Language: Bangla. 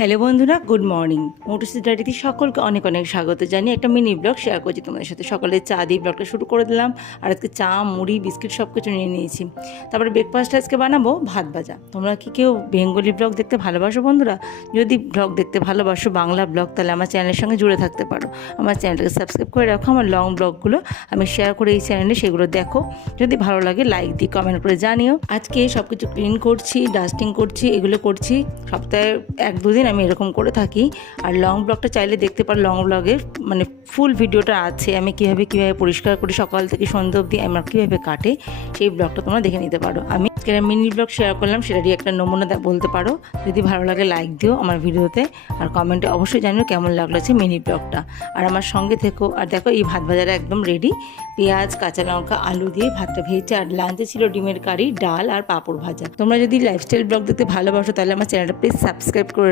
হ্যালো বন্ধুরা, গুড মর্নিং। মোটরসি ডায়েরিতে সকলকে অনেক অনেক স্বাগত জানিয়ে একটা মিনি ব্লগ শেয়ার করছি তোমাদের সাথে। সকালে চা দিয়ে ব্লগটা শুরু করে দিলাম। আর আজকে চা, মুড়ি, বিস্কিট সব কিছু নিয়ে নিয়েছি। তারপরে ব্রেকফাস্টে আজকে বানাবো ভাত ভাজা। তোমরা কি কেউ বেঙ্গলি ব্লগ দেখতে ভালোবাসো বন্ধুরা? যদি ব্লগ দেখতে ভালোবাসো, বাংলা ব্লগ, তাহলে আমার চ্যানেলের সঙ্গে জুড়ে থাকতে পারো। আমার চ্যানেলটাকে সাবস্ক্রাইব করে রাখো। আমার লং ব্লগগুলো আমি শেয়ার করে এই চ্যানেলে সেগুলো দেখো। যদি ভালো লাগে লাইক দিয়ে কমেন্ট করে জানিও। আজকে সব কিছু ক্লিন করছি, ডাস্টিং করছি, এগুলো করছি। সপ্তাহে 1-2 দিন আমি এরকম করে থাকি। আর লং ব্লগটা চাইলে দেখতে পারো। লং ব্লগের মানে ফুল ভিডিওটা আছে, আমি কীভাবে পরিষ্কার করি সকাল থেকে সন্ধ্যা অবধি আমার কীভাবে কাটে, সেই ব্লগটা তোমরা দেখে নিতে পারো। আমি আজকে মিনি ব্লগ শেয়ার করলাম, সেটারই একটা নমুনা বলতে পারো। যদি ভালো লাগে লাইক দিও আমার ভিডিওতে, আর কমেন্টে অবশ্যই জানিও কেমন লাগলো মিনি ব্লগটা। আর আমার সঙ্গে থেকো। আর দেখো এই ভাত ভাজাটা একদম রেডি। পেঁয়াজ, কাঁচা লঙ্কা, আলু দিয়ে ভাতটা ভেজে, আর লাঞ্চে ছিল ডিমের কারি, ডাল আর পাঁপড় ভাজা। তোমরা যদি লাইফস্টাইল ব্লগ দেখতে ভালোবাসো তাহলে আমার চ্যানেলটা প্লিজ সাবস্ক্রাইব করে